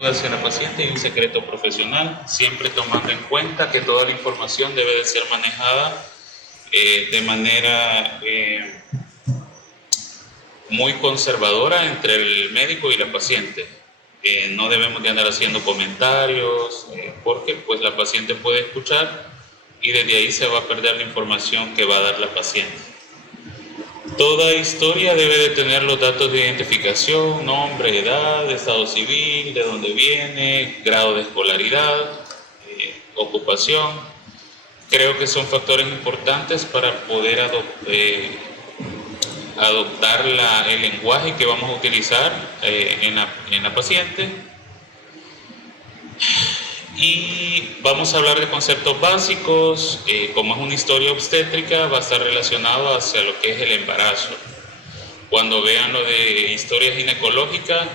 Hacia la paciente y un secreto profesional, siempre tomando en cuenta que toda la información debe de ser manejada de manera muy conservadora entre el médico y la paciente. No debemos de andar haciendo comentarios porque pues la paciente puede escuchar y desde ahí se va a perder la información que va a dar la paciente. Toda historia debe de tener los datos de identificación, nombre, edad, estado civil, de dónde viene, grado de escolaridad, ocupación. Creo que son factores importantes para poder adoptar el lenguaje que vamos a utilizar en la paciente. Y vamos a hablar de conceptos básicos. Como es una historia obstétrica, va a estar relacionado hacia lo que es el embarazo. Cuando vean lo de historia ginecológica,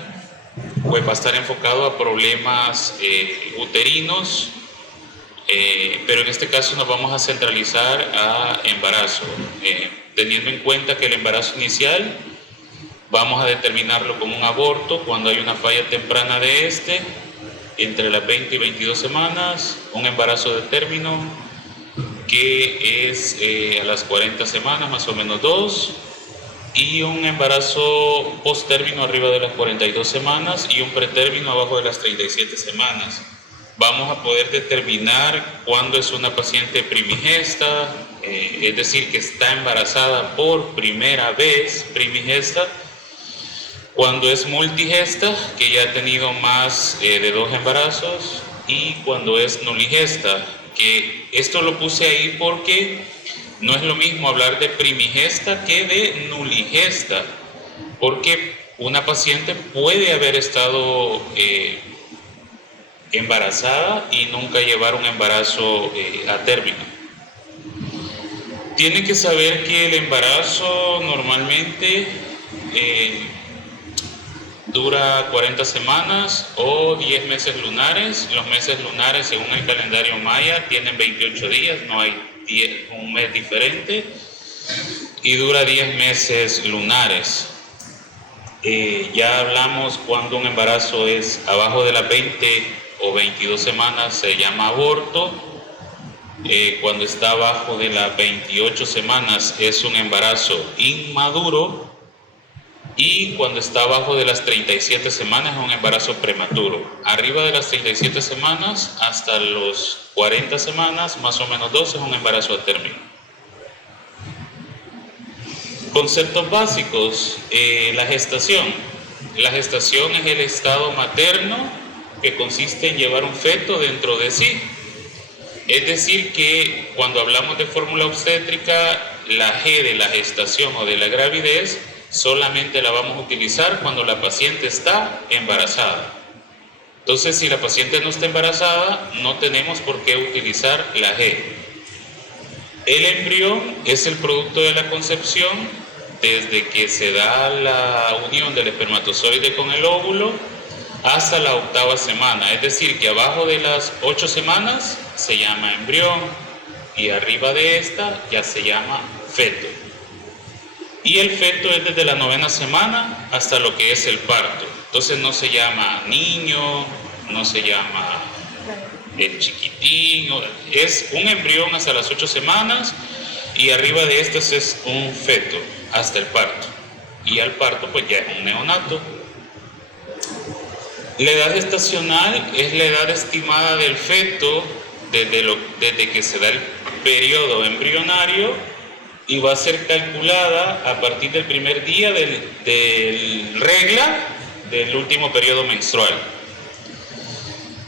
pues va a estar enfocado a problemas uterinos, pero en este caso nos vamos a centralizar a embarazo, teniendo en cuenta que el embarazo inicial vamos a determinarlo como un aborto cuando hay una falla temprana de entre las 20 y 22 semanas, un embarazo de término que es a las 40 semanas, más o menos 2, y un embarazo post-término arriba de las 42 semanas y un pretérmino abajo de las 37 semanas. Vamos a poder determinar cuándo es una paciente primigesta, es decir, que está embarazada por primera vez, primigesta, cuando es multigesta, que ya ha tenido más de 2 embarazos, y cuando es nuligesta, que esto lo puse ahí porque no es lo mismo hablar de primigesta que de nuligesta, porque una paciente puede haber estado embarazada y nunca llevar un embarazo a término. Tiene que saber que el embarazo normalmente dura 40 semanas o 10 meses lunares. Los meses lunares, según el calendario maya, tienen 28 días, no hay un mes diferente, y dura 10 meses lunares. Ya hablamos cuando un embarazo es abajo de las 20 o 22 semanas, se llama aborto. Cuando está abajo de las 28 semanas es un embarazo inmaduro, y cuando está abajo de las 37 semanas es un embarazo prematuro. Arriba de las 37 semanas hasta los 40 semanas, más o menos 2, es un embarazo a término. Conceptos básicos. La gestación. La gestación es el estado materno que consiste en llevar un feto dentro de sí. Es decir, que cuando hablamos de fórmula obstétrica, la G de la gestación o de la gravidez solamente la vamos a utilizar cuando la paciente está embarazada. Entonces, si la paciente no está embarazada, no tenemos por qué utilizar la G. El embrión es el producto de la concepción desde que se da la unión del espermatozoide con el óvulo hasta la 8ª semana. Es decir, que abajo de las 8 semanas se llama embrión y arriba de esta ya se llama feto. Y el feto es desde la 9ª semana hasta lo que es el parto. Entonces no se llama niño, no se llama el chiquitín, es un embrión hasta las 8 semanas y arriba de estas es un feto hasta el parto. Y al parto pues ya es un neonato. La edad gestacional es la edad estimada del feto desde que se da el periodo embrionario, y va a ser calculada a partir del primer día del regla del último periodo menstrual.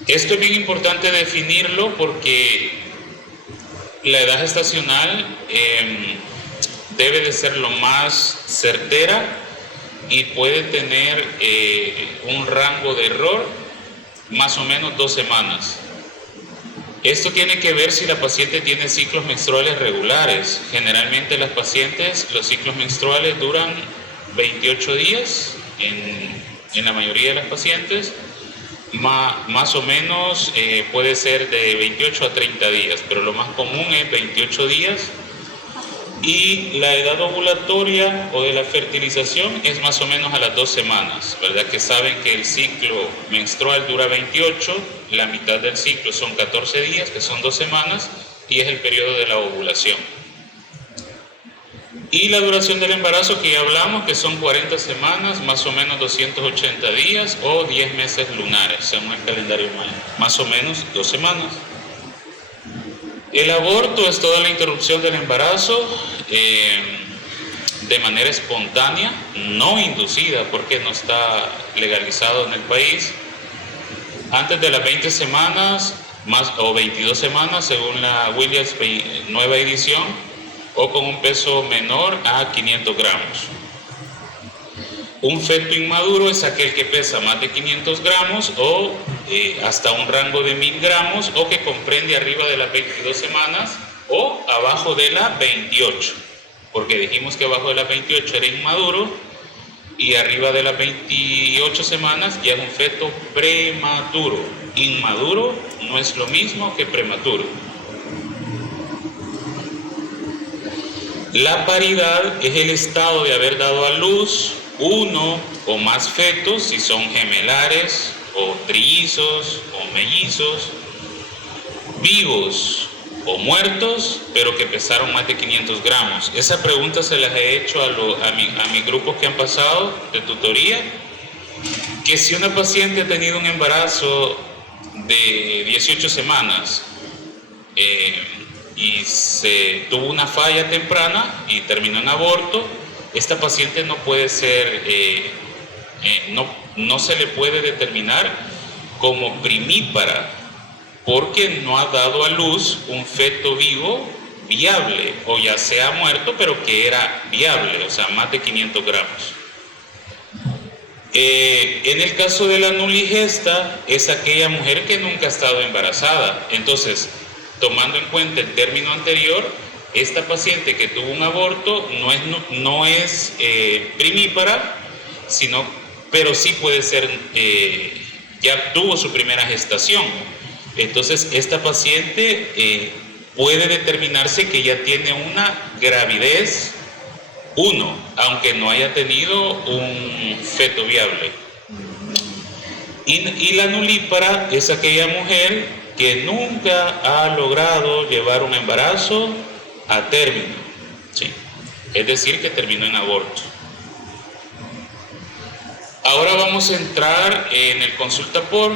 Esto es bien importante definirlo porque la edad gestacional debe de ser lo más certera y puede tener un rango de error más o menos 2 semanas. Esto tiene que ver si la paciente tiene ciclos menstruales regulares. Generalmente las pacientes, los ciclos menstruales duran 28 días en la mayoría de las pacientes, más o menos puede ser de 28 a 30 días, pero lo más común es 28 días. Y la edad ovulatoria o de la fertilización es más o menos a las 2 semanas, ¿verdad? Que saben que el ciclo menstrual dura 28, la mitad del ciclo son 14 días, que son 2 semanas, y es el periodo de la ovulación. Y la duración del embarazo que ya hablamos, que son 40 semanas, más o menos 280 días o 10 meses lunares, según el calendario maya, más o menos 2 semanas. El aborto es toda la interrupción del embarazo de manera espontánea, no inducida porque no está legalizado en el país, antes de las 20 semanas o 22 semanas según la Williams nueva edición, o con un peso menor a 500 gramos. Un feto inmaduro es aquel que pesa más de 500 gramos o hasta un rango de 1000 gramos o que comprende arriba de las 22 semanas o abajo de las 28, porque dijimos que abajo de las 28 era inmaduro y arriba de las 28 semanas ya es un feto prematuro. Inmaduro no es lo mismo que prematuro. La paridad es el estado de haber dado a luz uno o más fetos, si son gemelares o trillizos o mellizos, vivos o muertos, pero que pesaron más de 500 gramos. Esa pregunta se las he hecho a mis grupos que han pasado de tutoría, que si una paciente ha tenido un embarazo de 18 semanas y se tuvo una falla temprana y terminó en aborto, esta paciente no puede ser, no se le puede determinar como primípara porque no ha dado a luz un feto vivo viable, o ya sea muerto pero que era viable, o sea, más de 500 gramos. En el caso de la nuligesta es aquella mujer que nunca ha estado embarazada. Entonces, tomando en cuenta el término anterior, esta paciente que tuvo un aborto no es primípara, pero sí puede ser, ya tuvo su primera gestación. Entonces, esta paciente puede determinarse que ya tiene una gravidez 1, aunque no haya tenido un feto viable. Y la nulípara es aquella mujer que nunca ha logrado llevar un embarazo a término, ¿sí? Es decir, que terminó en aborto. Ahora vamos a entrar en el consulta por.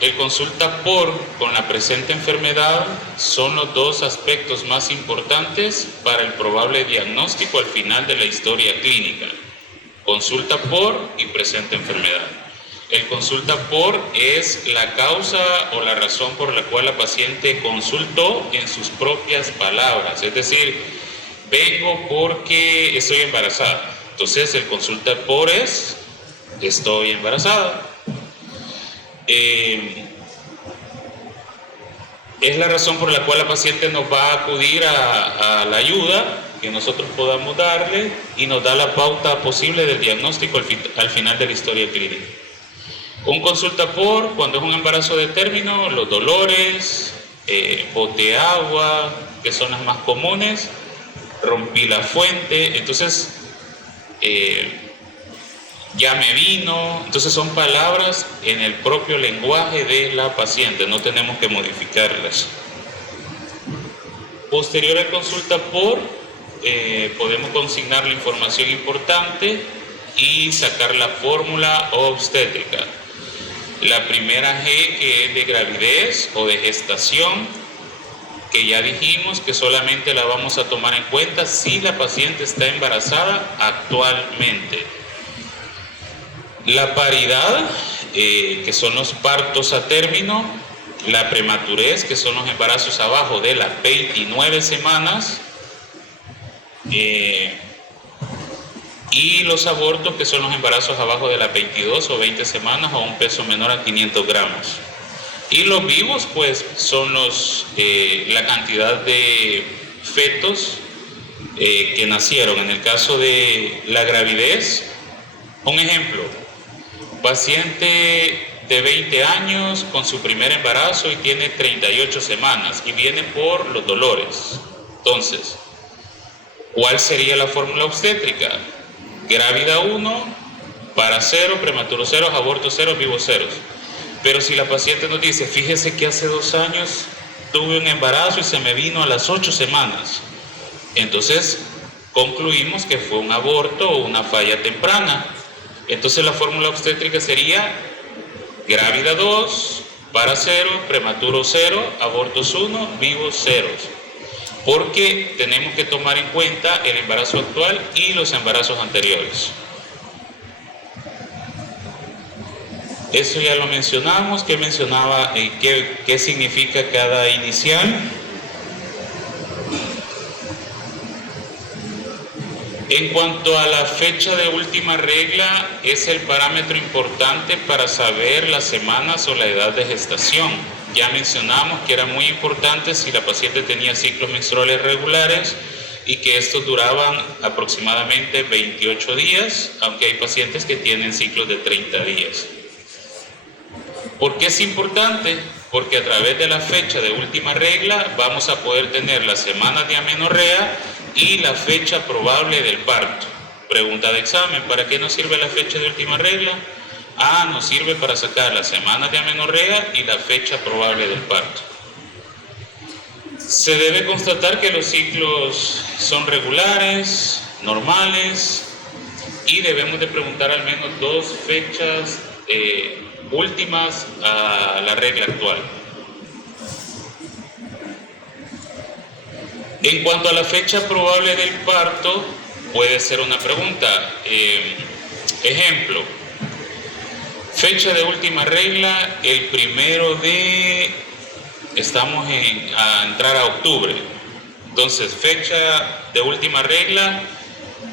El consulta por con la presente enfermedad son los dos aspectos más importantes para el probable diagnóstico al final de la historia clínica. Consulta por y presente enfermedad. El consulta por es la causa o la razón por la cual la paciente consultó en sus propias palabras, es decir, vengo porque estoy embarazada. Entonces el consulta por es estoy embarazada. Es la razón por la cual la paciente nos va a acudir a la ayuda que nosotros podamos darle y nos da la pauta posible del diagnóstico al final de la historia clínica. Un consulta por, cuando es un embarazo de término, los dolores, bote agua, que son las más comunes, rompí la fuente, entonces ya me vino, entonces son palabras en el propio lenguaje de la paciente, no tenemos que modificarlas. Posterior a consulta por, podemos consignar la información importante y sacar la fórmula obstétrica. La primera G, que es de gravidez o de gestación, que ya dijimos que solamente la vamos a tomar en cuenta si la paciente está embarazada actualmente. La paridad, que son los partos a término, la prematurez, que son los embarazos abajo de las 29 semanas, y los abortos, que son los embarazos abajo de las 22 o 20 semanas o un peso menor a 500 gramos. Y los vivos, pues, son la cantidad de fetos que nacieron. En el caso de la gravidez, un ejemplo, paciente de 20 años con su primer embarazo y tiene 38 semanas y viene por los dolores. Entonces, ¿Cuál sería la fórmula obstétrica? Grávida 1, para 0, prematuro 0, aborto 0, vivo 0. Pero si la paciente nos dice, fíjese que hace 2 años tuve un embarazo y se me vino a las 8 semanas, entonces concluimos que fue un aborto o una falla temprana. Entonces la fórmula obstétrica sería grávida 2, para 0, prematuro 0, abortos 1, vivos 0. Porque tenemos que tomar en cuenta el embarazo actual y los embarazos anteriores. Eso ya lo mencionamos. ¿Qué mencionaba? ¿Qué significa cada inicial? En cuanto a la fecha de última regla, es el parámetro importante para saber las semanas o la edad de gestación. Ya mencionamos que era muy importante si la paciente tenía ciclos menstruales regulares y que estos duraban aproximadamente 28 días, aunque hay pacientes que tienen ciclos de 30 días. ¿Por qué es importante? Porque a través de la fecha de última regla vamos a poder tener las semanas de amenorrea y la fecha probable del parto. Pregunta de examen, ¿para qué nos sirve la fecha de última regla? Nos sirve para sacar las semanas de amenorrea y la fecha probable del parto. Se debe constatar que los ciclos son regulares, normales, y debemos de preguntar al menos 2 fechas últimas a la regla actual. En cuanto a la fecha probable del parto, puede ser una pregunta. Ejemplo, fecha de última regla, el 1 de... Estamos a entrar a octubre. Entonces, fecha de última regla,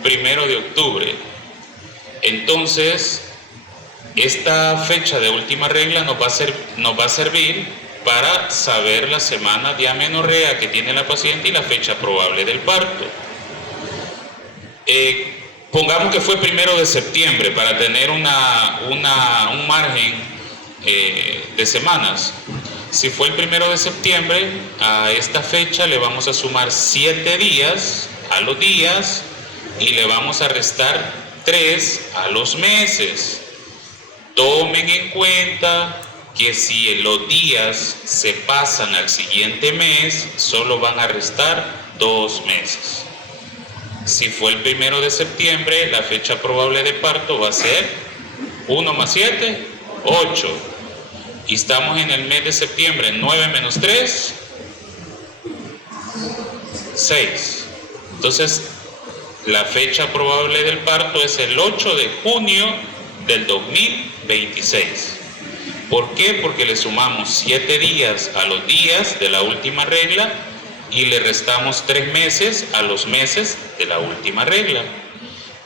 1 de octubre. Entonces, esta fecha de última regla nos va a servir para saber la semana de amenorrea que tiene la paciente y la fecha probable del parto. Pongamos que fue 1 de septiembre para tener un margen de semanas. Si fue el 1 de septiembre, a esta fecha le vamos a sumar 7 días a los días y le vamos a restar 3 a los meses. Tomen en cuenta que si los días se pasan al siguiente mes, solo van a restar 2 meses. Si fue el 1 de septiembre, la fecha probable de parto va a ser 1 más 7, 8. Y estamos en el mes de septiembre, 9 menos 3, 6. Entonces, la fecha probable del parto es el 8 de junio del 2026. ¿Por qué? Porque le sumamos 7 días a los días de la última regla y le restamos 3 meses a los meses de la última regla,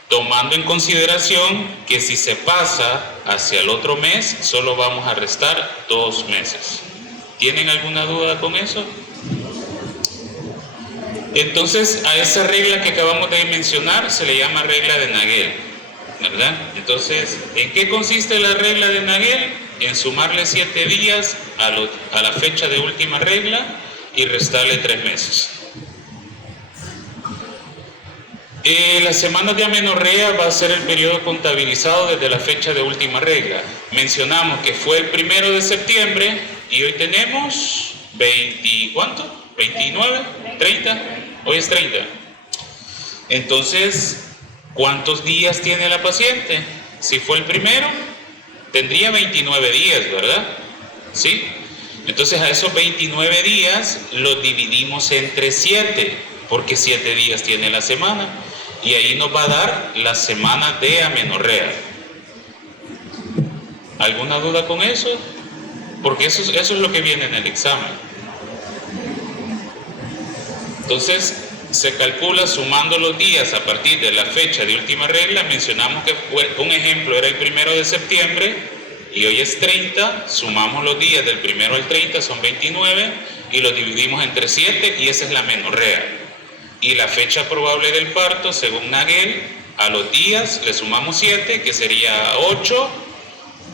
tomando en consideración que si se pasa hacia el otro mes, solo vamos a restar 2 meses. ¿Tienen alguna duda con eso? Entonces, a esa regla que acabamos de mencionar se le llama regla de Nagel, ¿verdad? Entonces, ¿en qué consiste la regla de Nagel? En sumarle 7 días a la fecha de última regla y restarle 3 meses. Las semanas de amenorrea va a ser el periodo contabilizado desde la fecha de última regla. Mencionamos que fue el 1 de septiembre y hoy tenemos 20, ¿cuánto? 29, 30, hoy es 30. Entonces, ¿cuántos días tiene la paciente? Si fue el 1, tendría 29 días, ¿verdad? ¿Sí? Entonces a esos 29 días los dividimos entre 7, porque 7 días tiene la semana, y ahí nos va a dar la semana de amenorrea. ¿Alguna duda con eso? Porque eso es lo que viene en el examen. Entonces, se calcula sumando los días a partir de la fecha de última regla. Mencionamos que un ejemplo era el 1 de septiembre y hoy es 30, sumamos los días del 1 al 30, son 29, y los dividimos entre 7 y esa es la amenorrea. Y la fecha probable del parto, según Nagel, a los días le sumamos 7, que sería 8,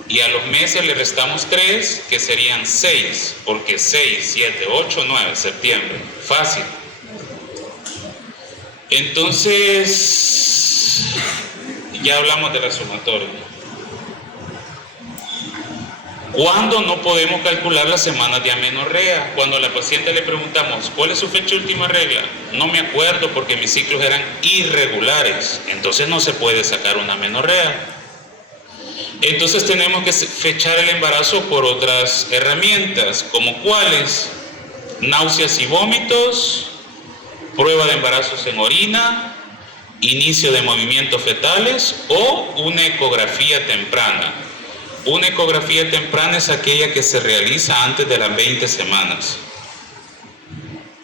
y a los meses le restamos 3, que serían 6, porque 6, 7, 8, 9, septiembre. Fácil. Entonces, ya hablamos de la sumatoria. ¿Cuándo no podemos calcular las semanas de amenorrea? Cuando a la paciente le preguntamos, ¿cuál es su fecha de última regla? No me acuerdo porque mis ciclos eran irregulares. Entonces no se puede sacar una amenorrea. Entonces tenemos que fechar el embarazo por otras herramientas, como cuáles: náuseas y vómitos, prueba de embarazos en orina, inicio de movimientos fetales o una ecografía temprana. Una ecografía temprana es aquella que se realiza antes de las 20 semanas.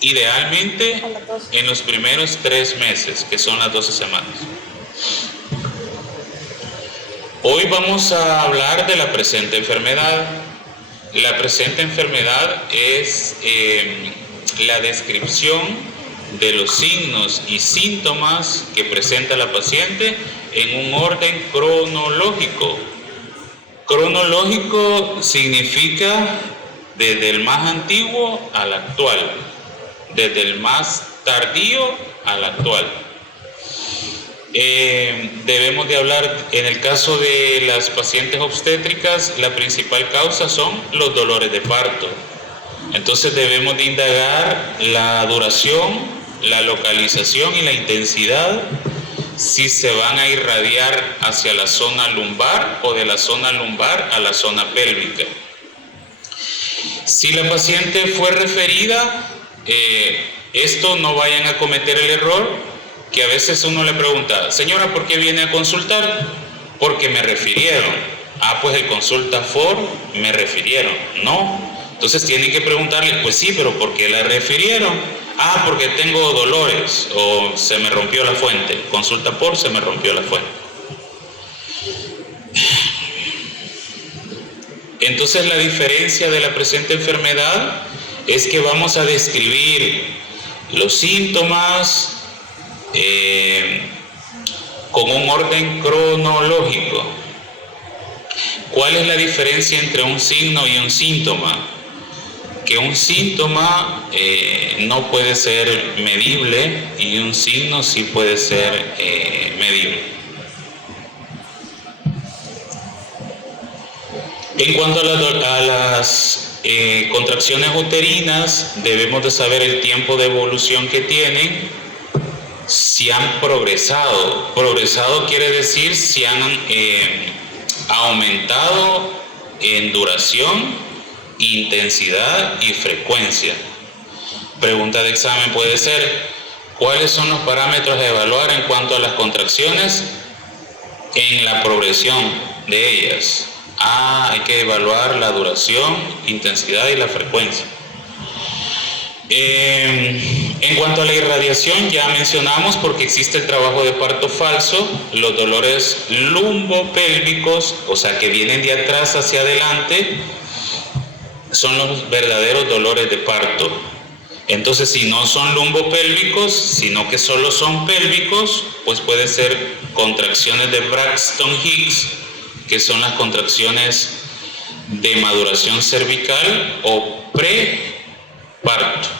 Idealmente en los primeros 3 meses, que son las 12 semanas. Hoy vamos a hablar de la presente enfermedad. La presente enfermedad es la descripción de los signos y síntomas que presenta la paciente en un orden cronológico. Cronológico significa desde el más antiguo al actual, desde el más tardío al actual. Debemos de hablar, en el caso de las pacientes obstétricas, la principal causa son los dolores de parto. Entonces debemos de indagar la duración, la localización y la intensidad, si se van a irradiar hacia la zona lumbar o de la zona lumbar a la zona pélvica. Si la paciente fue referida, esto no vayan a cometer el error que a veces uno le pregunta, señora, ¿por qué viene a consultar? Porque me refirieron. Ah, pues el consulta for me refirieron. No. Entonces tienen que preguntarle, pues sí, pero ¿por qué la refirieron? Ah, porque tengo dolores o se me rompió la fuente. Consulta por se me rompió la fuente. Entonces la diferencia de la presente enfermedad es que vamos a describir los síntomas con un orden cronológico. ¿Cuál es la diferencia entre un signo y un síntoma? Que un síntoma no puede ser medible y un signo sí puede ser medible. En cuanto a las contracciones uterinas, debemos de saber el tiempo de evolución que tienen, si han progresado. Progresado quiere decir si han aumentado en duración, intensidad y frecuencia. Pregunta de examen puede ser, ¿cuáles son los parámetros a evaluar en cuanto a las contracciones en la progresión de ellas? Ah, hay que evaluar la duración, intensidad y la frecuencia. En cuanto a la irradiación, ya mencionamos, porque existe el trabajo de parto falso, los dolores lumbopélvicos, o sea que vienen de atrás hacia adelante, son los verdaderos dolores de parto. Entonces, si no son lumbopélvicos, sino que solo son pélvicos, pues puede ser contracciones de Braxton Hicks, que son las contracciones de maduración cervical o preparto.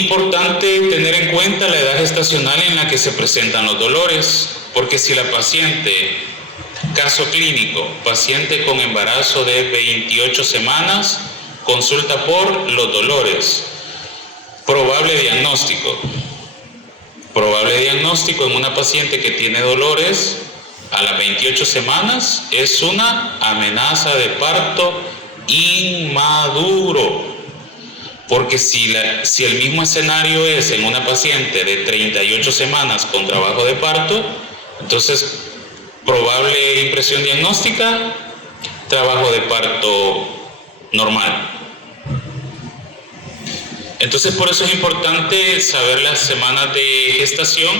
Importante tener en cuenta la edad gestacional en la que se presentan los dolores, porque si la paciente, caso clínico, paciente con embarazo de 28 semanas, consulta por los dolores, probable diagnóstico en una paciente que tiene dolores a las 28 semanas es una amenaza de parto inmaduro. Porque si el mismo escenario es en una paciente de 38 semanas con trabajo de parto, entonces probable impresión diagnóstica, trabajo de parto normal. Entonces por eso es importante saber las semanas de gestación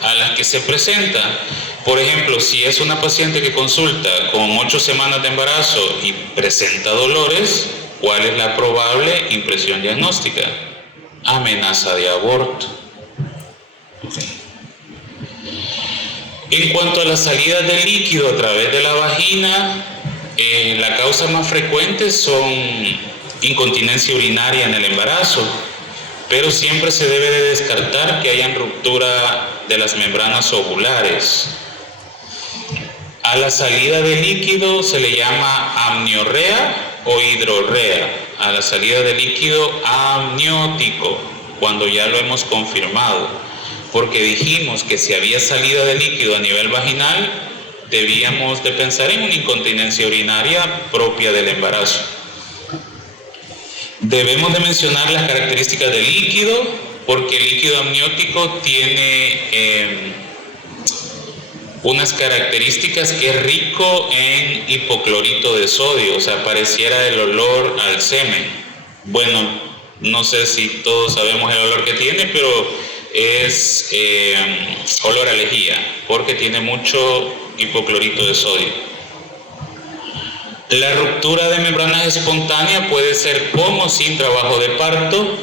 a las que se presenta. Por ejemplo, si es una paciente que consulta con 8 semanas de embarazo y presenta dolores, ¿cuál es la probable impresión diagnóstica? Amenaza de aborto. En cuanto a las salidas de líquido a través de la vagina, la causa más frecuente son incontinencia urinaria en el embarazo, pero siempre se debe de descartar que hayan ruptura de las membranas ovulares. A la salida de líquido se le llama amniorrea o hidrorrea, a la salida de líquido amniótico, cuando ya lo hemos confirmado, porque dijimos que si había salida de líquido a nivel vaginal, debíamos de pensar en una incontinencia urinaria propia del embarazo. Debemos de mencionar las características del líquido, porque el líquido amniótico tiene unas características que es rico en hipoclorito de sodio, o sea, pareciera el olor al semen. Bueno, no sé si todos sabemos el olor que tiene, pero es olor a lejía, porque tiene mucho hipoclorito de sodio. La ruptura de membranas espontánea puede ser con o sin trabajo de parto,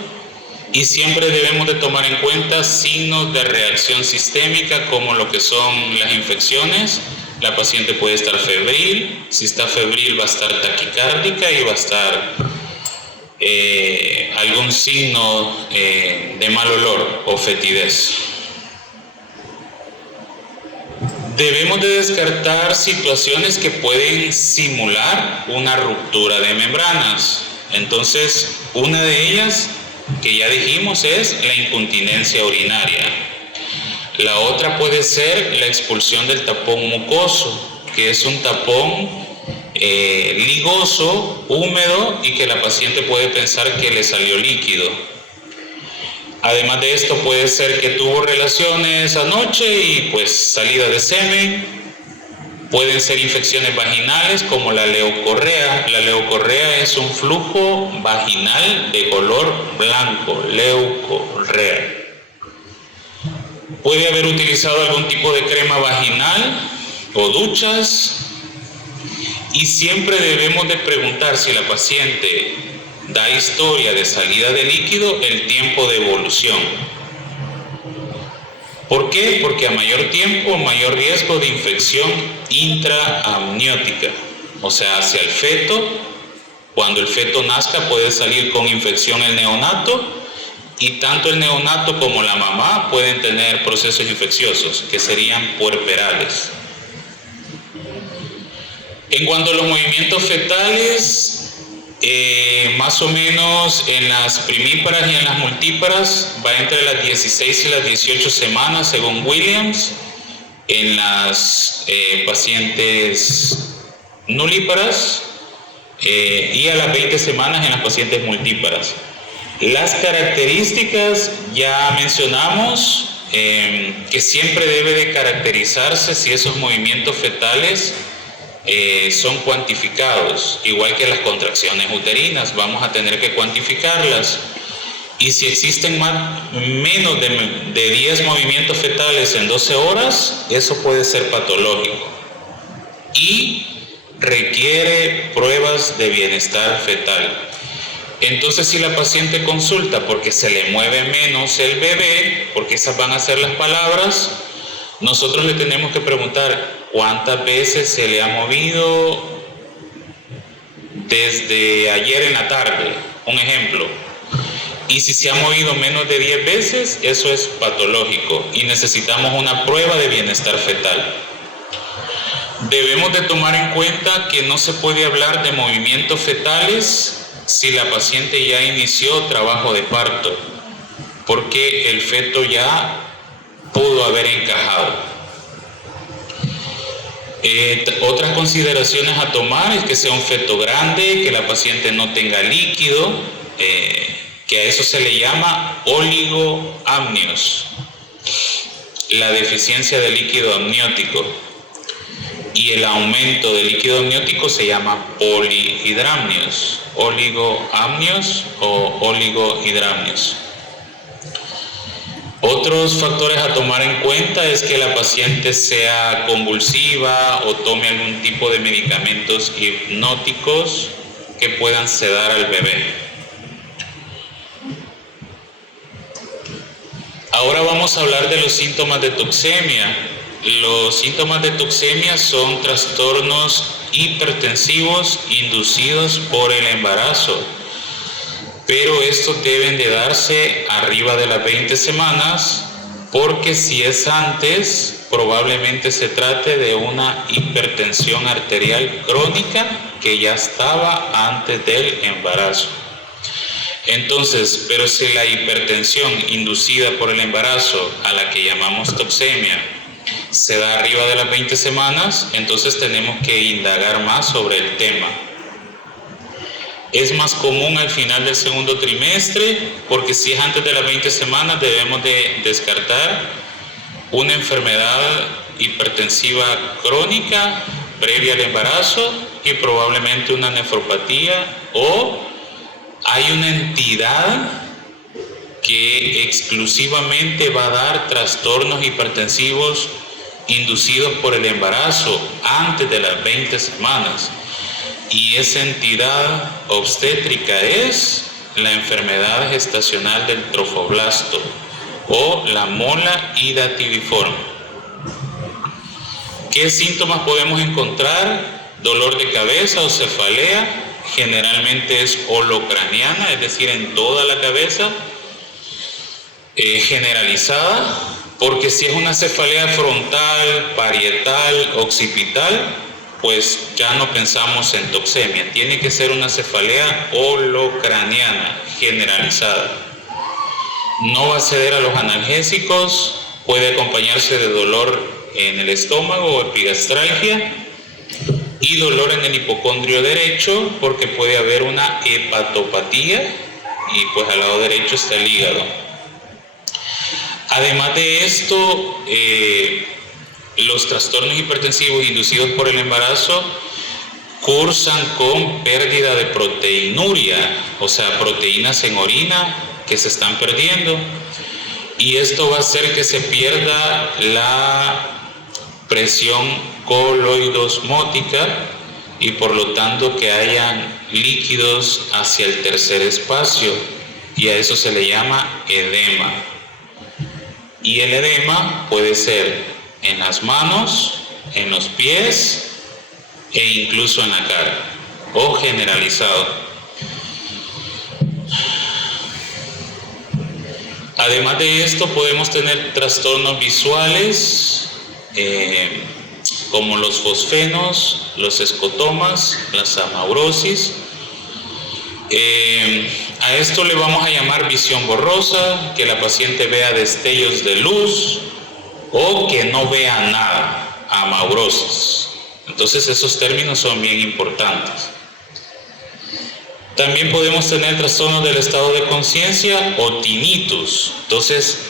y siempre debemos de tomar en cuenta signos de reacción sistémica como lo que son las infecciones. La paciente puede estar febril, si está febril va a estar taquicárdica y va a estar algún signo de mal olor o fetidez. Debemos de descartar situaciones que pueden simular una ruptura de membranas. Entonces, una de ellas que ya dijimos es la incontinencia urinaria. La otra puede ser la expulsión del tapón mucoso, que es un tapón ligoso, húmedo, y que la paciente puede pensar que le salió líquido. Además de esto, puede ser que tuvo relaciones anoche y pues salida de semen. Pueden ser infecciones vaginales como la leucorrea. La leucorrea es un flujo vaginal de color blanco, leucorrea. Puede haber utilizado algún tipo de crema vaginal o duchas. Y siempre debemos de preguntar, si la paciente da historia de salida de líquido, el tiempo de evolución. ¿Por qué? Porque a mayor tiempo, mayor riesgo de infección intraamniótica, o sea, hacia el feto. Cuando el feto nazca puede salir con infección el neonato, y tanto el neonato como la mamá pueden tener procesos infecciosos, que serían puerperales. En cuanto a los movimientos fetales, más o menos en las primíparas y en las multíparas va entre las 16 y las 18 semanas según Williams. En las pacientes nulíparas y a las 20 semanas en las pacientes multíparas. Las características ya mencionamos, que siempre debe de caracterizarse si esos movimientos fetales son cuantificados, igual que las contracciones uterinas, vamos a tener que cuantificarlas. Y si existen menos de 10 movimientos fetales en 12 horas, eso puede ser patológico y requiere pruebas de bienestar fetal. Entonces, si la paciente consulta porque se le mueve menos el bebé, porque esas van a ser las palabras, nosotros le tenemos que preguntar cuántas veces se le ha movido desde ayer en la tarde, un ejemplo. Y si se ha movido menos de 10 veces, eso es patológico y necesitamos una prueba de bienestar fetal. Debemos de tomar en cuenta que no se puede hablar de movimientos fetales si la paciente ya inició trabajo de parto, porque el feto ya pudo haber encajado. Otras consideraciones a tomar es que sea un feto grande, que la paciente no tenga líquido, que a eso se le llama oligoamnios, la deficiencia de líquido amniótico, y el aumento de líquido amniótico se llama polihidramnios, oligoamnios o oligohidramnios. Otros factores a tomar en cuenta es que la paciente sea convulsiva o tome algún tipo de medicamentos hipnóticos que puedan sedar al bebé. Ahora vamos a hablar de los síntomas de toxemia. Los síntomas de toxemia son trastornos hipertensivos inducidos por el embarazo. pero estos deben de darse arriba de las 20 semanas, porque si es antes, probablemente se trate de una hipertensión arterial crónica que ya estaba antes del embarazo. Entonces, pero si la hipertensión inducida por el embarazo, a la que llamamos toxemia, se da arriba de las 20 semanas, entonces tenemos que indagar más sobre el tema. Es más común al final del segundo trimestre, porque si es antes de las 20 semanas debemos de descartar una enfermedad hipertensiva crónica previa al embarazo y probablemente una nefropatía, o hay una entidad que exclusivamente va a dar trastornos hipertensivos inducidos por el embarazo antes de las 20 semanas. Y esa entidad obstétrica es la enfermedad gestacional del trofoblasto o la mola hidatidiforme. ¿Qué síntomas podemos encontrar? Dolor de cabeza o cefalea, generalmente es holocraniana, es decir, en toda la cabeza, generalizada, porque si es una cefalea frontal, parietal, occipital, pues ya no pensamos en toxemia, tiene que ser una cefalea holocraniana, generalizada. No va a ceder a los analgésicos, puede acompañarse de dolor en el estómago o epigastralgia y dolor en el hipocondrio derecho, porque puede haber una hepatopatía y pues al lado derecho está el hígado. Además de esto, los trastornos hipertensivos inducidos por el embarazo cursan con pérdida de proteinuria, o sea, proteínas en orina que se están perdiendo, y esto va a hacer que se pierda la presión coloidosmótica y por lo tanto que hayan líquidos hacia el tercer espacio, y a eso se le llama edema. Y el edema puede ser en las manos, en los pies e incluso en la cara, o generalizado. Además de esto, podemos tener trastornos visuales como los fosfenos, los escotomas, las amaurosis. A esto le vamos a llamar visión borrosa, que la paciente vea destellos de luz o que no vea nada, amaurosis. Entonces esos términos son bien importantes. También podemos tener trastornos del estado de conciencia o tinnitus. Entonces,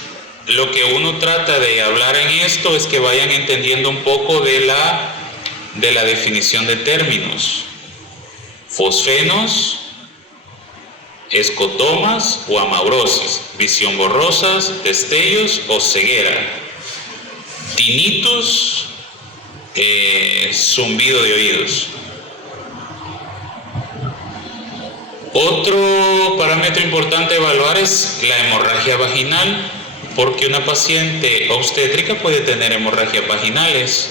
lo que uno trata de hablar en esto es que vayan entendiendo un poco de la definición de términos. Fosfenos, escotomas o amaurosis, visión borrosas, destellos o ceguera. Tinnitus, zumbido de oídos. Otro parámetro importante a evaluar es la hemorragia vaginal, porque una paciente obstétrica puede tener hemorragias vaginales.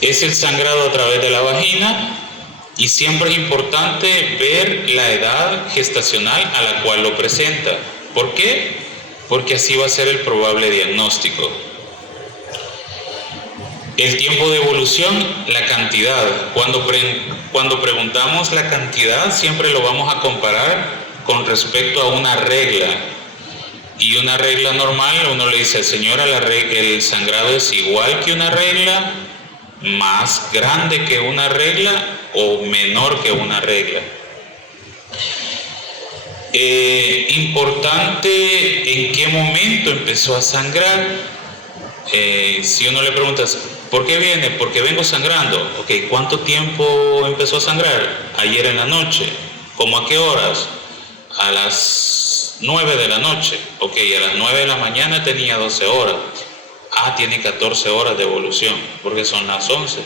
Es el sangrado a través de la vagina y siempre es importante ver la edad gestacional a la cual lo presenta. ¿Por qué? Porque así va a ser el probable diagnóstico. El tiempo de evolución, la cantidad. Cuando preguntamos la cantidad, siempre lo vamos a comparar con respecto a una regla. Y una regla normal, uno le dice, señora, el sangrado es igual que una regla, más grande que una regla o menor que una regla. Importante en qué momento empezó a sangrar. Si uno le pregunta, ¿por qué viene? Porque vengo sangrando. Ok, ¿cuánto tiempo empezó a sangrar? Ayer en la noche. ¿Cómo a qué horas? A las 9 de la noche. Ok, a las 9 de la mañana tenía 12 horas. Ah, tiene 14 horas de evolución, porque son las 11.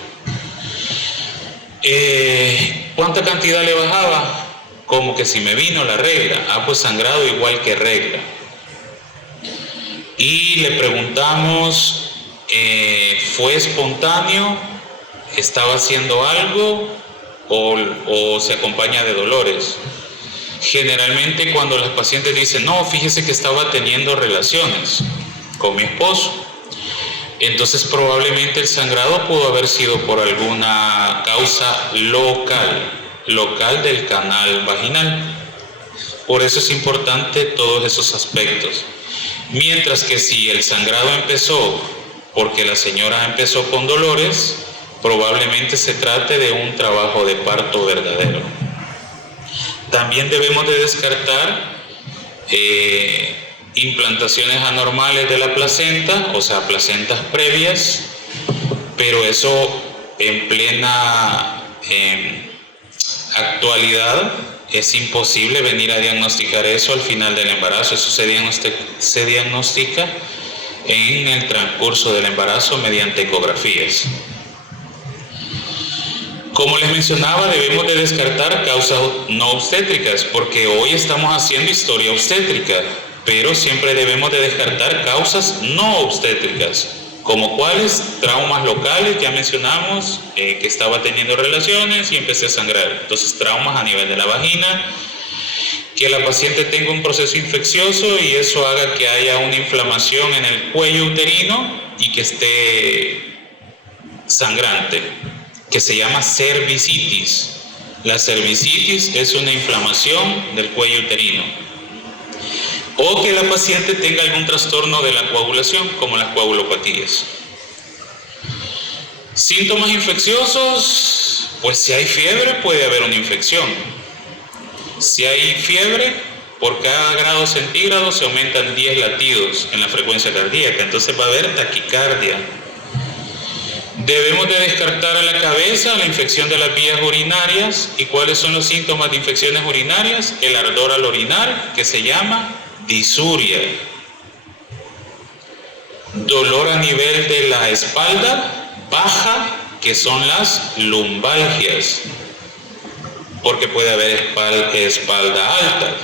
¿Cuánta cantidad le bajaba? Como que si me vino la regla. Ah, pues sangrado igual que regla. Y le preguntamos, ¿fue espontáneo? ¿Estaba haciendo algo? ¿O se acompaña de dolores? Generalmente cuando las pacientes dicen, no, fíjese que estaba teniendo relaciones con mi esposo, entonces probablemente el sangrado pudo haber sido por alguna causa local del canal vaginal. Por eso es importante todos esos aspectos. Mientras que si el sangrado empezó porque la señora empezó con dolores, probablemente se trate de un trabajo de parto verdadero. También debemos de descartar implantaciones anormales de la placenta, o sea, placentas previas, pero eso en plena actualidad es imposible venir a diagnosticar eso al final del embarazo. Eso se diagnostica en el transcurso del embarazo mediante ecografías. Como les mencionaba, debemos de descartar causas no obstétricas, porque hoy estamos haciendo historia obstétrica, pero siempre debemos de descartar causas no obstétricas, como cuáles, traumas locales, ya mencionamos, que estaba teniendo relaciones y empecé a sangrar. Entonces, traumas a nivel de la vagina, que la paciente tenga un proceso infeccioso y eso haga que haya una inflamación en el cuello uterino y que esté sangrante, que se llama cervicitis. La cervicitis es una inflamación del cuello uterino. O que la paciente tenga algún trastorno de la coagulación, como las coagulopatías. Síntomas infecciosos, pues si hay fiebre puede haber una infección. Si hay fiebre, por cada grado centígrado se aumentan 10 latidos en la frecuencia cardíaca, entonces va a haber taquicardia. Debemos de descartar a la cabeza la infección de las vías urinarias. ¿Y cuáles son los síntomas de infecciones urinarias? El ardor al orinar, que se llama disuria. Dolor a nivel de la espalda baja, que son las lumbalgias, porque puede haber espalda alta.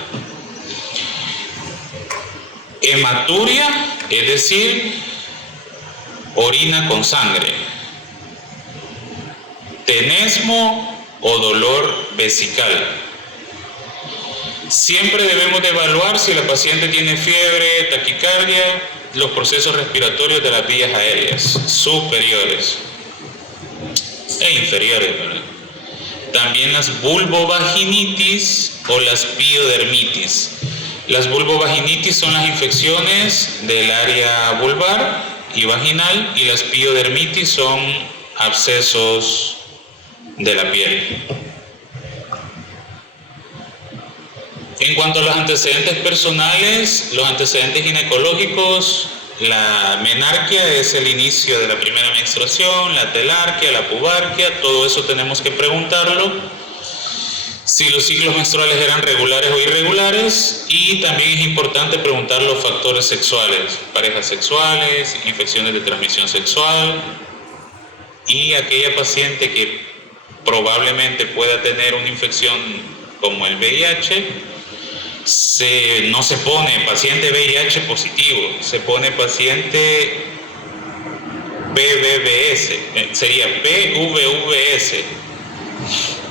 Hematuria, es decir, orina con sangre. Tenesmo o dolor vesical. Siempre debemos de evaluar si la paciente tiene fiebre, taquicardia, los procesos respiratorios de las vías aéreas superiores e inferiores, ¿verdad? También las vulvovaginitis o las piodermitis. Las vulvovaginitis son las infecciones del área vulvar y vaginal, y las piodermitis son abscesos de la piel. En cuanto a los antecedentes personales, los antecedentes ginecológicos, la menarquia es el inicio de la primera menstruación, la telarquia, la pubarquia, todo eso tenemos que preguntarlo. Si los ciclos menstruales eran regulares o irregulares, y también es importante preguntar los factores sexuales, parejas sexuales, infecciones de transmisión sexual, y aquella paciente que probablemente pueda tener una infección como el VIH, no se pone paciente VIH positivo, se pone paciente PVVS, sería PVVS,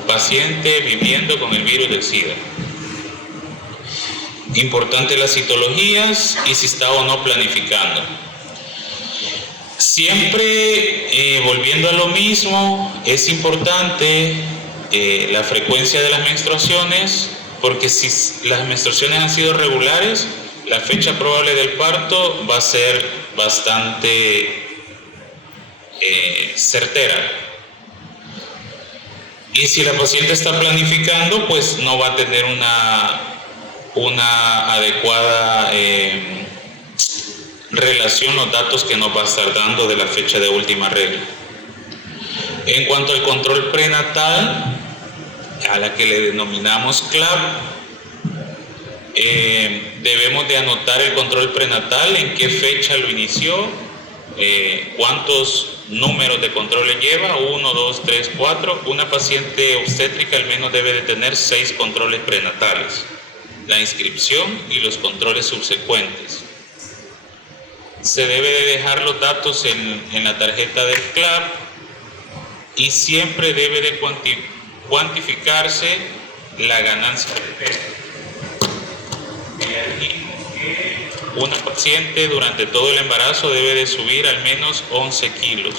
paciente viviendo con el virus del SIDA. Importante las citologías y si está o no planificando. Siempre volviendo a lo mismo, es importante la frecuencia de las menstruaciones, porque si las menstruaciones han sido regulares, la fecha probable del parto va a ser bastante certera. Y si la paciente está planificando, pues no va a tener una adecuada relación, los datos que nos va a estar dando de la fecha de última regla. En cuanto al control prenatal, a la que le denominamos CLAP, debemos de anotar el control prenatal, en qué fecha lo inició, cuántos números de controles lleva, 1, 2, 3, 4. Una paciente obstétrica al menos debe de tener 6 controles prenatales, la inscripción y los controles subsecuentes. Se debe de dejar los datos en la tarjeta del CLAP y siempre debe de cuantificarse la ganancia de peso. ya dijimos que una paciente durante todo el embarazo debe de subir al menos 11 kilos.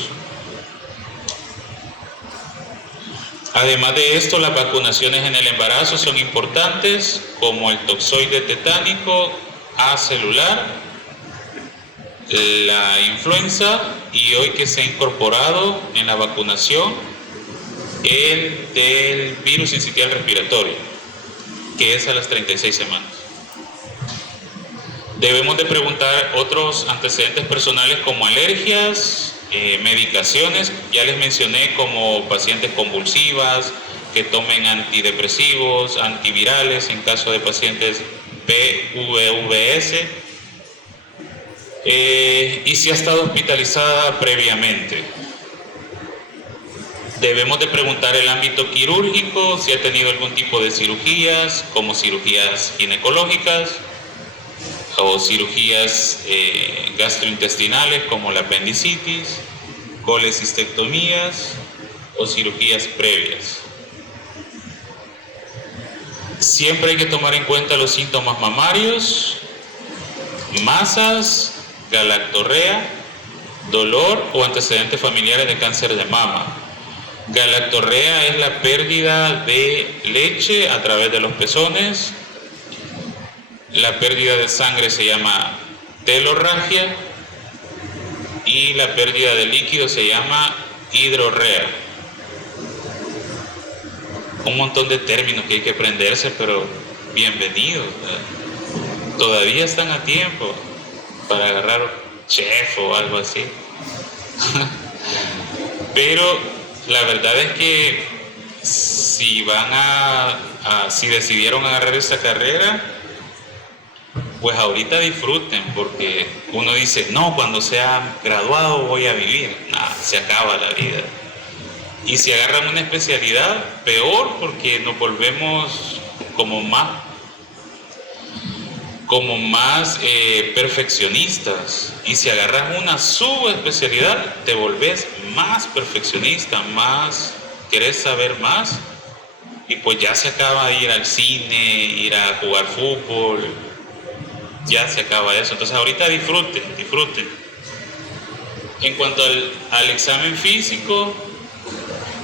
Además de esto, las vacunaciones en el embarazo son importantes, como el toxoide tetánico, A celular, la influenza y hoy que se ha incorporado en la vacunación el del virus sincitial respiratorio, que es a las 36 semanas. Debemos de preguntar otros antecedentes personales como alergias, medicaciones, ya les mencioné, como pacientes convulsivas, que tomen antidepresivos, antivirales en caso de pacientes PVVS, y si ha estado hospitalizada previamente. Debemos de preguntar el ámbito quirúrgico, si ha tenido algún tipo de cirugías, como cirugías ginecológicas o cirugías gastrointestinales como la apendicitis, colecistectomías o cirugías previas. Siempre hay que tomar en cuenta los síntomas mamarios, masas, galactorrea, dolor o antecedentes familiares de cáncer de mama. Galactorrea es la pérdida de leche a través de los pezones. La pérdida de sangre se llama telorragia y la pérdida de líquido se llama hidrorrea. Un montón de términos que hay que aprenderse, pero bienvenidos, ¿verdad? Todavía están a tiempo para agarrar chef o algo así. Pero la verdad es que si si decidieron agarrar esa carrera, pues ahorita disfruten, porque uno dice, no, cuando sea graduado voy a vivir. Nada, se acaba la vida. Y si agarran una especialidad, peor, porque nos volvemos como más perfeccionistas. Y si agarras una subespecialidad, te volvés más perfeccionista, más querés saber más, y pues ya se acaba ir al cine, ir a jugar fútbol, ya se acaba eso. Entonces ahorita disfruten. En cuanto al examen físico,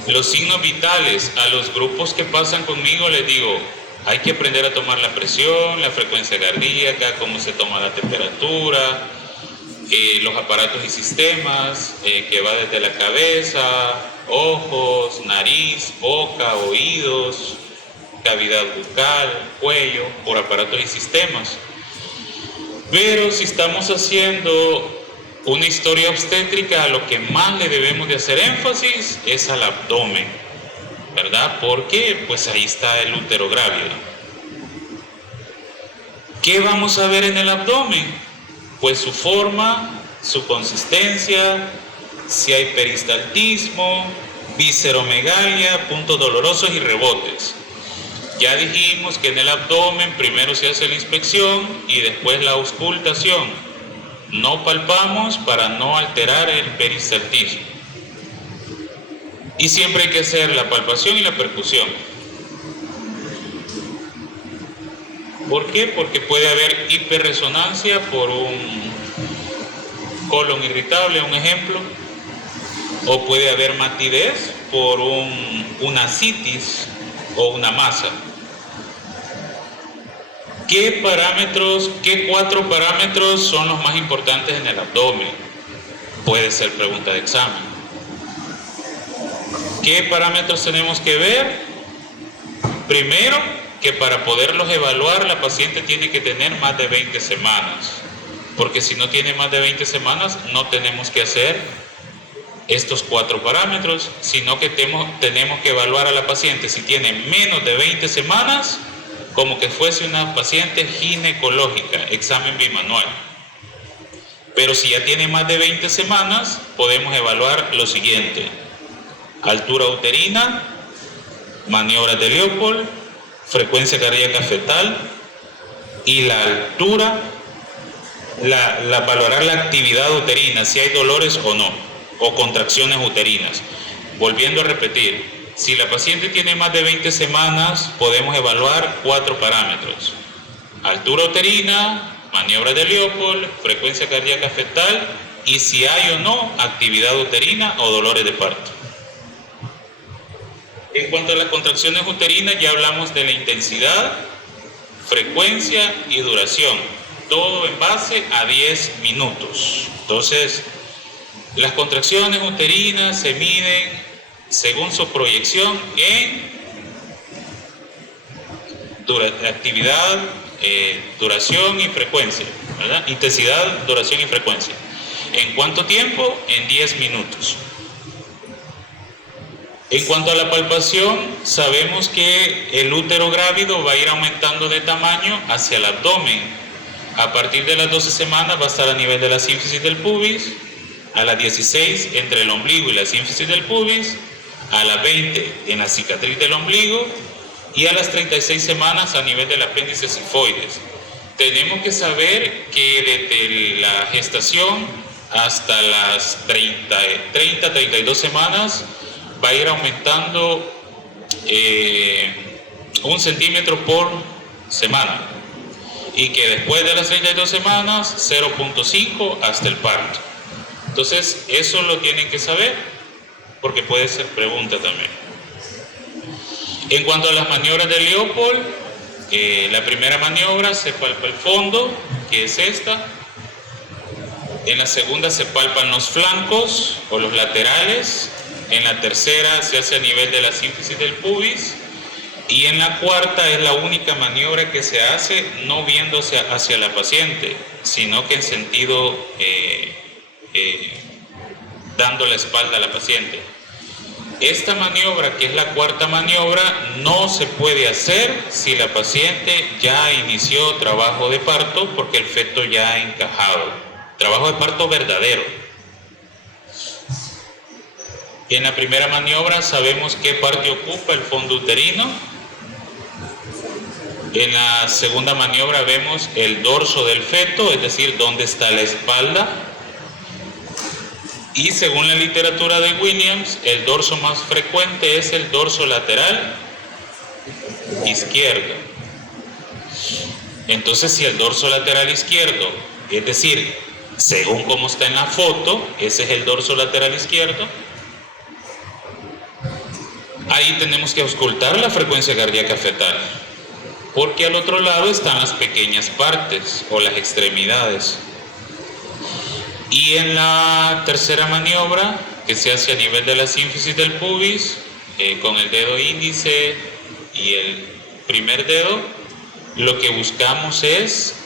los signos vitales, a los grupos que pasan conmigo les digo, hay que aprender a tomar la presión, la frecuencia cardíaca, cómo se toma la temperatura, los aparatos y sistemas, que va desde la cabeza, ojos, nariz, boca, oídos, cavidad bucal, cuello, por aparatos y sistemas. Pero si estamos haciendo una historia obstétrica, a lo que más le debemos de hacer énfasis es al abdomen, ¿verdad? Porque pues ahí está el útero grávido. ¿Qué vamos a ver en el abdomen? Pues su forma, su consistencia, si hay peristaltismo, visceromegalia, puntos dolorosos y rebotes. Ya dijimos que en el abdomen primero se hace la inspección y después la auscultación. No palpamos para no alterar el peristaltismo. Y siempre hay que hacer la palpación y la percusión. ¿Por qué? Porque puede haber hiperresonancia por un colon irritable, un ejemplo, o puede haber matidez por una citis o una masa. ¿Qué 4 parámetros son los más importantes en el abdomen? Puede ser pregunta de examen. ¿Qué parámetros tenemos que ver? Primero, que para poderlos evaluar la paciente tiene que tener más de 20 semanas. Porque si no tiene más de 20 semanas, no tenemos que hacer estos 4 parámetros, sino que tenemos que evaluar a la paciente si tiene menos de 20 semanas, como que fuese una paciente ginecológica, examen bimanual. Pero si ya tiene más de 20 semanas, podemos evaluar lo siguiente: altura uterina, maniobras de Leopold, frecuencia cardíaca fetal y la altura, valorar la actividad uterina, si hay dolores o no, o contracciones uterinas. Volviendo a repetir, si la paciente tiene más de 20 semanas, podemos evaluar 4 parámetros: altura uterina, maniobra de Leopold, frecuencia cardíaca fetal y si hay o no actividad uterina o dolores de parto. En cuanto a las contracciones uterinas, ya hablamos de la intensidad, frecuencia y duración, todo en base a 10 minutos. Entonces, las contracciones uterinas se miden según su proyección en actividad, duración y frecuencia, ¿verdad? Intensidad, duración y frecuencia. ¿En cuánto tiempo? En 10 minutos. En cuanto a la palpación, sabemos que el útero grávido va a ir aumentando de tamaño hacia el abdomen. A partir de las 12 semanas va a estar a nivel de la sínfisis del pubis, a las 16 entre el ombligo y la sínfisis del pubis, a las 20 en la cicatriz del ombligo y a las 36 semanas a nivel del apéndice sifoides. Tenemos que saber que desde la gestación hasta las 30-32 semanas va a ir aumentando 1 centímetro por semana y que después de las 32 semanas 0.5 hasta el parto. Entonces eso lo tienen que saber porque puede ser pregunta también. En cuanto a las maniobras de Leopold, la primera maniobra se palpa el fondo, que es esta. En la segunda se palpan los flancos o los laterales. En la tercera se hace a nivel de la sínfisis del pubis. Y en la cuarta es la única maniobra que se hace no viéndose hacia la paciente, sino que en sentido dando la espalda a la paciente. Esta maniobra, que es la cuarta maniobra, no se puede hacer si la paciente ya inició trabajo de parto porque el feto ya ha encajado. Trabajo de parto verdadero. En la primera maniobra sabemos qué parte ocupa el fondo uterino. En la segunda maniobra vemos el dorso del feto, es decir, dónde está la espalda. Y según la literatura de Williams, el dorso más frecuente es el dorso lateral izquierdo. Entonces, si el dorso lateral izquierdo, es decir, según como está en la foto, ese es el dorso lateral izquierdo, ahí tenemos que auscultar la frecuencia cardíaca fetal, porque al otro lado están las pequeñas partes o las extremidades. Y en la tercera maniobra, que se hace a nivel de la sínfisis del pubis, con el dedo índice y el primer dedo, lo que buscamos es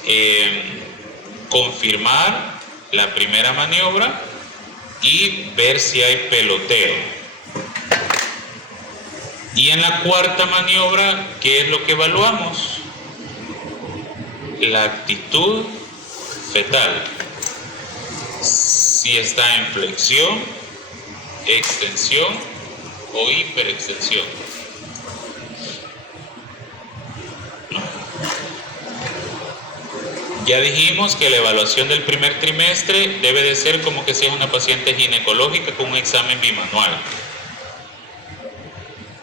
confirmar la primera maniobra y ver si hay peloteo. Y en la cuarta maniobra, ¿qué es lo que evaluamos? La actitud fetal. Si está en flexión, extensión o hiperextensión. Ya dijimos que la evaluación del primer trimestre debe de ser como que sea una paciente ginecológica con un examen bimanual.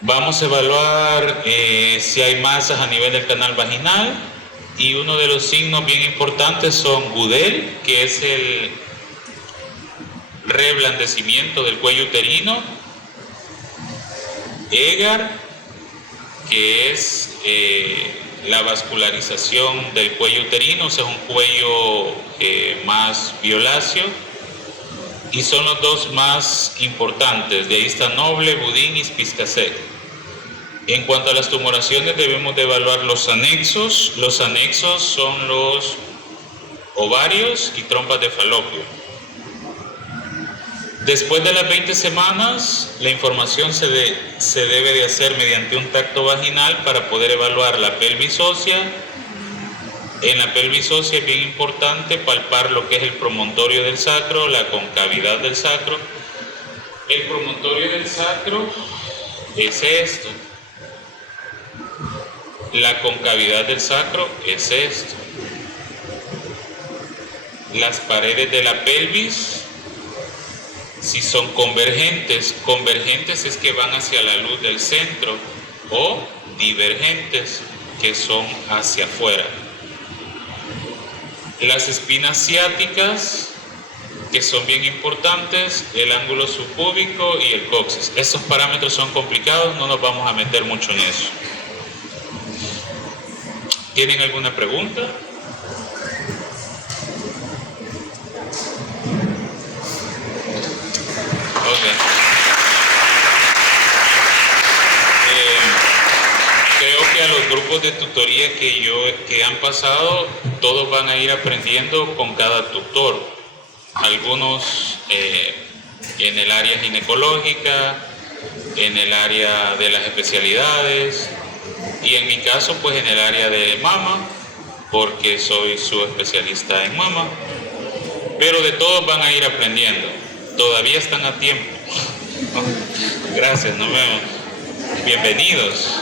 Vamos a evaluar si hay masas a nivel del canal vaginal y uno de los signos bien importantes son Goodell, que es el reblandecimiento del cuello uterino, Egar, que es la vascularización del cuello uterino, o sea, un cuello más violáceo, y son los dos más importantes. De ahí está Noble, Budín y Spiskazek. En cuanto a las tumoraciones, debemos de evaluar los anexos. Los anexos son los ovarios y trompas de falopio. Después de las 20 semanas, la información se debe de hacer mediante un tacto vaginal para poder evaluar la pelvis ósea. En la pelvis ósea es bien importante palpar lo que es el promontorio del sacro, la concavidad del sacro. El promontorio del sacro es esto. La concavidad del sacro es esto. Las paredes de la pelvis, si son convergentes es que van hacia la luz del centro, o divergentes, que son hacia afuera. Las espinas ciáticas, que son bien importantes, el ángulo subpúbico y el coxis. Estos parámetros son complicados, no nos vamos a meter mucho en eso. ¿Tienen alguna pregunta? Okay. Creo que a los grupos de tutoría que han pasado, todos van a ir aprendiendo con cada tutor. Algunos en el área ginecológica, en el área de las especialidades, y en mi caso pues en el área de mama, porque soy su especialista en mama. Pero de todos van a ir aprendiendo. Todavía están a tiempo. Gracias, nos vemos. Bienvenidos.